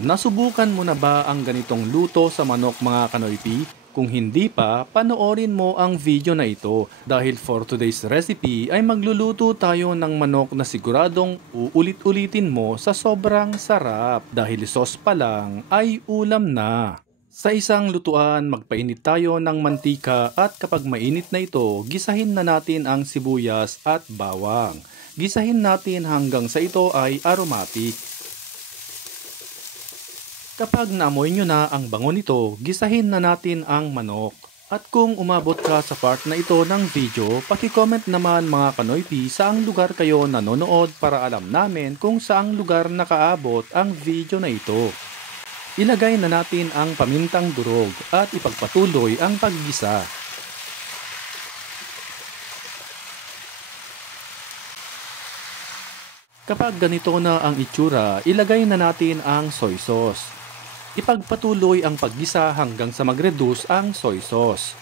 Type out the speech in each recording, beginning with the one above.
Nasubukan mo na ba ang ganitong luto sa manok mga kanoypi? Kung hindi pa, panoorin mo ang video na ito dahil for today's recipe ay magluluto tayo ng manok na siguradong uulit-ulitin mo sa sobrang sarap dahil sauce pa lang ay ulam na. Sa isang lutuan, magpainit tayo ng mantika at kapag mainit na ito, gisahin na natin ang sibuyas at bawang. Gisahin natin hanggang sa ito ay aromatic. Kapag naamoy nyo na ang bango nito, gisahin na natin ang manok. At kung umabot ka sa part na ito ng video, paki-comment naman mga kanoypi saang lugar kayo nanonood para alam namin kung saang lugar nakaabot ang video na ito. Ilagay na natin ang pamintang durog at ipagpatuloy ang paggisa. Kapag ganito na ang itsura, ilagay na natin ang soy sauce. Ipagpatuloy ang paggisa hanggang sa mag-reduce ang soy sauce.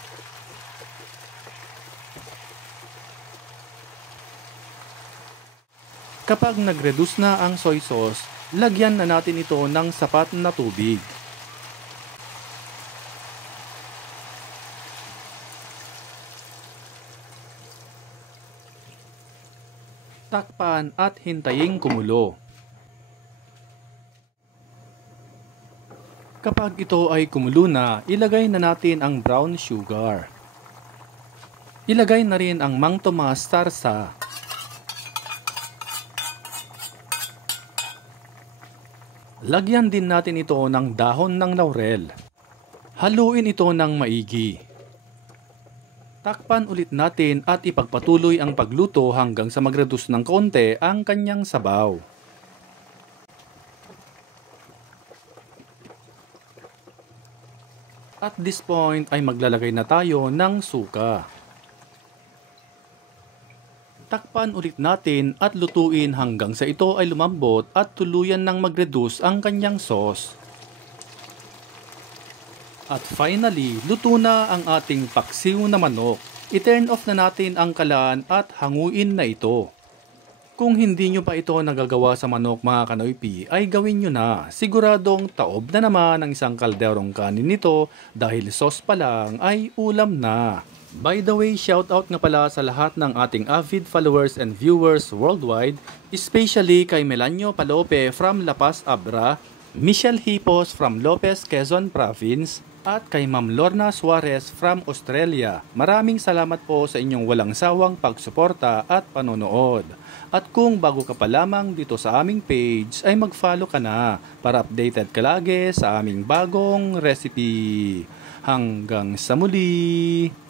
Kapag nag-reduce na ang soy sauce, lagyan na natin ito ng sapat na tubig. Takpan at hintayin kumulo. Kapag ito ay kumulo na, ilagay na natin ang brown sugar. Ilagay na rin ang Mang Tomas sarsa. Lagyan din natin ito ng dahon ng laurel. Haluin ito ng maigi. Takpan ulit natin at ipagpatuloy ang pagluto hanggang sa mag-reduce ng konti ang kanyang sabaw. At this point ay maglalagay na tayo ng suka. Takpan ulit natin at lutuin hanggang sa ito ay lumambot at tuluyan ng mag-reduce ang kanyang sauce. At finally, luto na ang ating paksiw na manok. I-turn off na natin ang kalan at hanguin na ito. Kung hindi nyo pa ito nagagawa sa manok mga kanoypi, ay gawin nyo na. Siguradong taob na naman ang isang kalderong kanin nito dahil sauce pa lang ay ulam na. By the way, shoutout nga pala sa lahat ng ating avid followers and viewers worldwide, especially kay Melanio Palope from La Paz, Abra, Michelle Hipos from Lopez, Quezon Province, at kay Ma'am Lorna Suarez from Australia. Maraming salamat po sa inyong walang sawang pagsuporta at panonood. At kung bago ka pa lamang dito sa aming page ay mag-follow ka na para updated ka lagi sa aming bagong recipe. Hanggang sa muli!